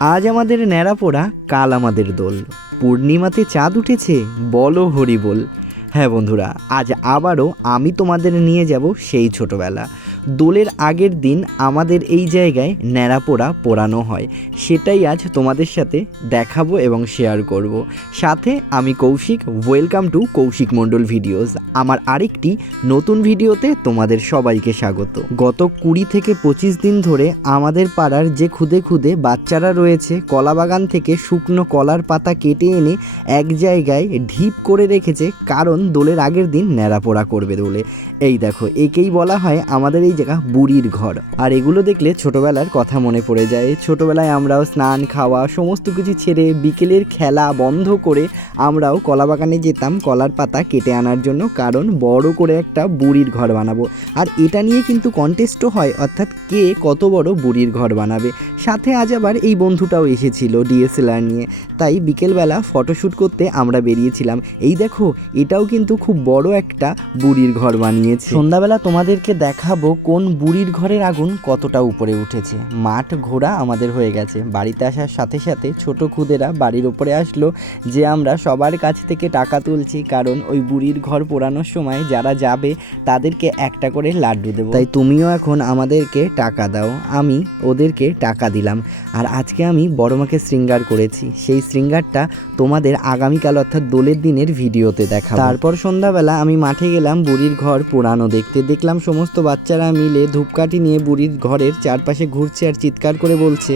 আজ আমাদের ন্যাড়া পোড়া কাল আমাদের দোল। পূর্ণিমাতে চাঁদ উঠেছে বলো হরি বল হ্যাঁ বন্ধুরা, আজ আবারও আমি তোমাদের নিয়ে যাব সেই ছোটবেলা। দোলের আগের দিন আমাদের এই জায়গায় ন্যাড়া পোড়া পোড়ানো হয়। সেটাই আজ তোমাদের সাথে দেখাবো এবং শেয়ার করব। সাথে আমি Koushik welcome to Koushik Mondal videos আমার আরেকটি নতুন ভিডিওতে তোমাদের সবাইকে স্বাগত। গত কুড়ি থেকে পঁচিশ দিন ধরে আমাদের পাড়ার যে খুদে খুদে বাচ্চারা রয়েছে কলাবাগান থেকে শুকনো কলার পাতা কেটে এনে এক জায়গায় ঢিপ করে রেখেছে। কারণ দোলের আগের দিন ন্যাড়াপোড়া করবে দোলে। এই দেখো, একেই বলা হয় আমাদের এই জায়গা বুড়ির ঘর। আর এগুলো দেখলে ছোটবেলার কথা মনে পড়ে যায়। ছোটবেলায় আমরাও স্নান, খাওয়া, সমস্ত কিছু ছেড়ে বিকেলের খেলা বন্ধ করে আমরাও কলা বাগানে যেতাম কলার পাতা কেটে আনার জন্য, কারণ বড় করে একটা বুড়ির ঘর বানাবো। আর এটা নিয়ে কিন্তু কন্টেস্টও হয়, অর্থাৎ কে কত বড় বুড়ির ঘর বানাবে। সাথে আজ আবার এই বন্ধুটাও এসেছিল ডিএসএলআর নিয়ে। তাই বিকেলবেলা ফটোশ্যুট করতে আমরা বেরিয়েছিলাম। এই দেখো, এটাও কিন্তু খুব বড় একটা বুড়ির ঘর বানিয়েছে। সন্ধ্যাবেলা তোমাদেরকে দেখাবো কোন বুড়ির ঘরের আগুন কতটা উপরে উঠেছে। মাঠ ঘোড়া আমাদের হয়ে গেছে। বাড়িতে আসার সাথে সাথে ছোট খুদেরা বাড়ির ওপরে আসলো যে আমরা সবার কাছ থেকে টাকা তুলছি কারণ ওই বুড়ির ঘর পোড়ানোর সময় যারা যাবে তাদেরকে একটা করে লাড্ডু দেবো। তাই তুমিও এখন আমাদেরকে টাকা দাও। আমি ওদেরকে টাকা দিলাম। আর আজকে আমি বড় মাকে শৃঙ্গার করেছি। সেই শৃঙ্গারটা তোমাদের আগামীকাল অর্থাৎ দোলের দিনের ভিডিওতে দেখা তারপর সন্ধ্যাবেলা আমি মাঠে গেলাম বুড়ির ঘর পোড়ানো দেখতে দেখলাম সমস্ত বাচ্চারা মিলে ধূপকাঠি নিয়ে বুড়ির ঘরের চারপাশে ঘুরছে আর চিৎকার করে বলছে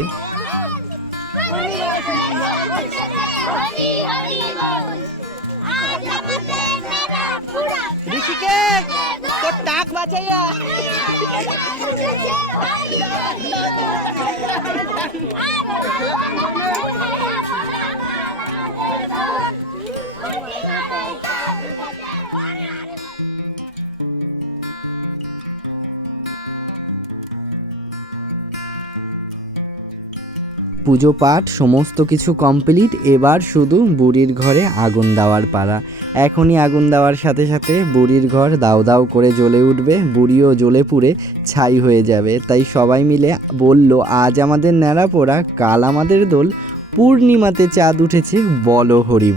পুজো পাঠ, সমস্ত কিছু কমপ্লিট এবার শুধু বুড়ির ঘরে আগুন দেওয়ার পালা। এখনই আগুন দেওয়ার সাথে সাথে বুড়ির ঘর দাও দাও করে জ্বলে উঠবে, বুড়িও জ্বলে পুড়ে ছাই হয়ে যাবে। তাই সবাই মিলে বলল, আজ আমাদের ন্যাড়া পোড়া কাল আমাদের দোল। পূর্ণিমাতে চাঁদ উঠেছে বলো। হরি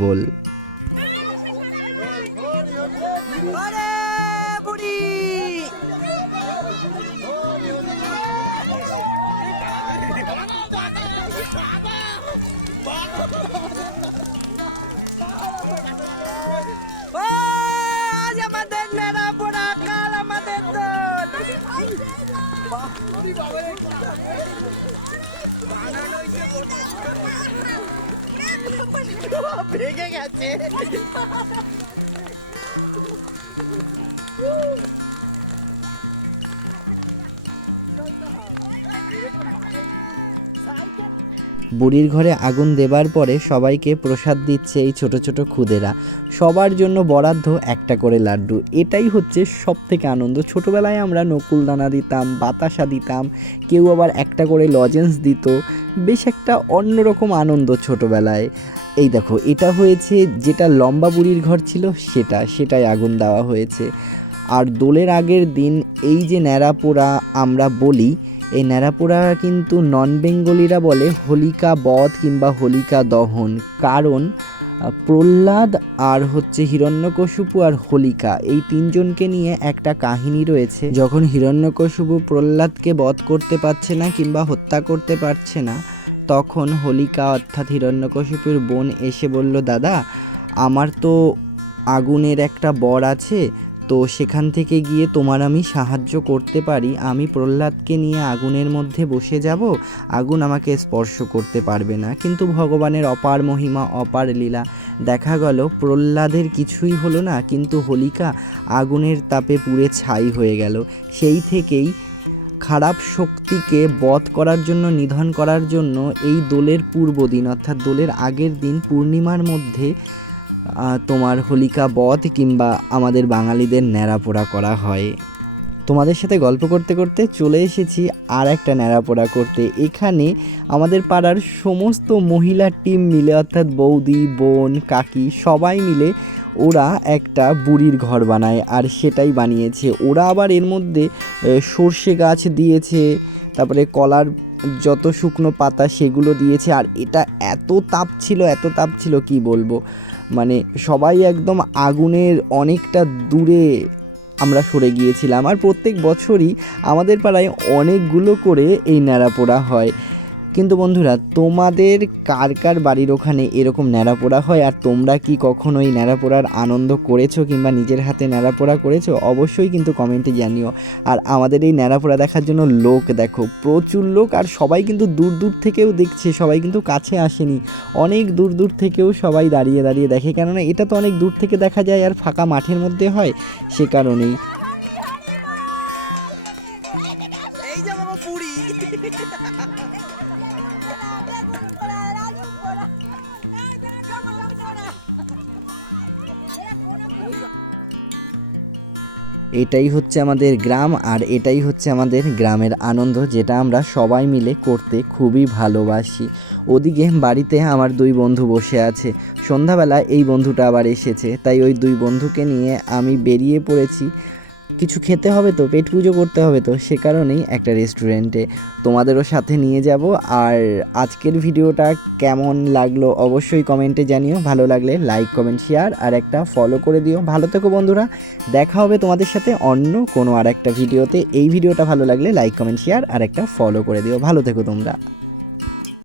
ভেঙে গেছে বুড়ির ঘরে আগুন দেবার পরে সবাইকে প্রসাদ দিচ্ছে এই ছোট ছোট খুদেরা। সবার জন্য বরাদ্দ একটা করে লাড্ডু। এটাই হচ্ছে সব থেকে আনন্দ। ছোটোবেলায় আমরা নকুলদানা দিতাম, বাতাসা দিতাম, কেউ আবার একটা করে লজেন্স দিত। বেশ একটা অন্যরকম আনন্দ ছোটোবেলায়। এই দেখো, এটা হয়েছে যেটা লম্বা বুড়ির ঘর ছিল, সেটা, সেটাই আগুন দেওয়া হয়েছে। আর দোলের আগের দিন এই যে ন্যাড়াপোড়া আমরা বলি, এই ন্যাড়াপোড়া কিন্তু নন বেঙ্গলিরা বলে হোলিকা বধ কিংবা হোলিকা দহন। কারণ প্রহ্লাদ আর হচ্ছে হিরণ্যকশুপু আর হোলিকা, এই তিনজনকে নিয়ে একটা কাহিনী রয়েছে। যখন হিরণ্যকশুপু প্রহ্লাদকে বধ করতে পারছে না কিংবা হত্যা করতে পারছে না তখন হোলিকা অর্থাৎ হিরণ্যকশিপুর বোন এসে বলল, দাদা, আমার তো আগুনের একটা বর আছে, তো সেখান থেকে গিয়ে তোমার আমি সাহায্য করতে পারি। আমি প্রহ্লাদকে নিয়ে আগুনের মধ্যে বসে যাব, আগুন আমাকে স্পর্শ করতে পারবে না। কিন্তু ভগবানের অপার মহিমা, অপার লীলা, দেখা গেল প্রহ্লাদের কিছুই হলো না, কিন্তু হোলিকা আগুনের তাপে পুড়ে ছাই হয়ে গেল। সেই থেকেই খারাপ শক্তিকে বধ করার জন্য, নিধন করার জন্য এই দোলের পূর্ব দিন, অর্থাৎ দোলের আগের দিন পূর্ণিমার মধ্যে তোমার হোলিকা বধ কিংবা আমাদের বাঙালিদের ন্যাড়াপোড়া করা হয়। তোমাদের সাথে গল্প করতে করতে চলে এসেছি আর একটা ন্যাড়াপোড়া করতে। এখানে আমাদের পাড়ার সমস্ত মহিলা টিম মিলে, অর্থাৎ বৌদি, বোন, কাকি, সবাই মিলে ওরা একটা বুড়ির ঘর বানায় আর সেটাই বানিয়েছে। ওরা আবার এর মধ্যে সর্ষে গাছ দিয়েছে, তারপরে কলার যত শুকনো পাতা সেগুলো দিয়েছে আর এটা এত তাপ ছিল, এত তাপ ছিল কি বলব? মানে সবাই একদম আগুনের অনেকটা দূরে আমরা সরে গিয়েছিলাম। আর প্রত্যেক বছরই আমাদের পাড়ায় অনেকগুলো করে এই ন্যাড়াপোড়া হয়। কিন্তু বন্ধুরা, তোমাদের কার কার বাড়ির ওখানে এরকম ন্যাড়াপোড়া হয় আর তোমরা কি কখনো এই ন্যাড়াপোড়ার আনন্দ করেছ কিংবা নিজের হাতে ন্যাড়াপোড়া করেছ? অবশ্যই কিন্তু কমেন্টে জানিও। আর আমাদের এই ন্যাড়াপোড়া দেখার জন্য লোক দেখো, প্রচুর লোক আর সবাই কিন্তু দূর দূর থেকেও দেখছে, সবাই কিন্তু কাছে আসেনি। অনেক দূর দূর থেকেও সবাই দাঁড়িয়ে দাঁড়িয়ে দেখে, কেননা এটা তো অনেক দূর থেকে দেখা যায় আর ফাঁকা মাঠের মধ্যে হয় সে কারণেই। পুরি। এটাই হচ্ছে আমাদের গ্রাম আর এটাই হচ্ছে আমাদের গ্রামের আনন্দ, যেটা আমরা সবাই মিলে করতে খুবই ভালোবাসি। ওদিকে বাড়িতে আমার দুই বন্ধু বসে আছে। সন্ধ্যাবেলা এই বন্ধুটা আবার এসেছে, তাই ওই দুই বন্ধুকে নিয়ে আমি বেরিয়ে পড়েছি। কিছু খেতে হবে তো, পেট পুজো করতে হবে তো, সে কারণেই একটা রেস্টুরেন্টে তোমাদেরও সাথে নিয়ে যাব। আর আজকের ভিডিওটা কেমন লাগল অবশ্যই কমেন্টে জানিও, ভালো লাগলে লাইক কমেন্ট শেয়ার আর একটা ফলো করে দিও। ভালো থেকো বন্ধুরা, দেখা হবে তোমাদের সাথে অন্য কোনো আর একটা ভিডিওতে। এই ভিডিওটা ভালো লাগলে লাইক কমেন্ট শেয়ার আর একটা ফলো করে দিও। ভালো থেকো তোমরা।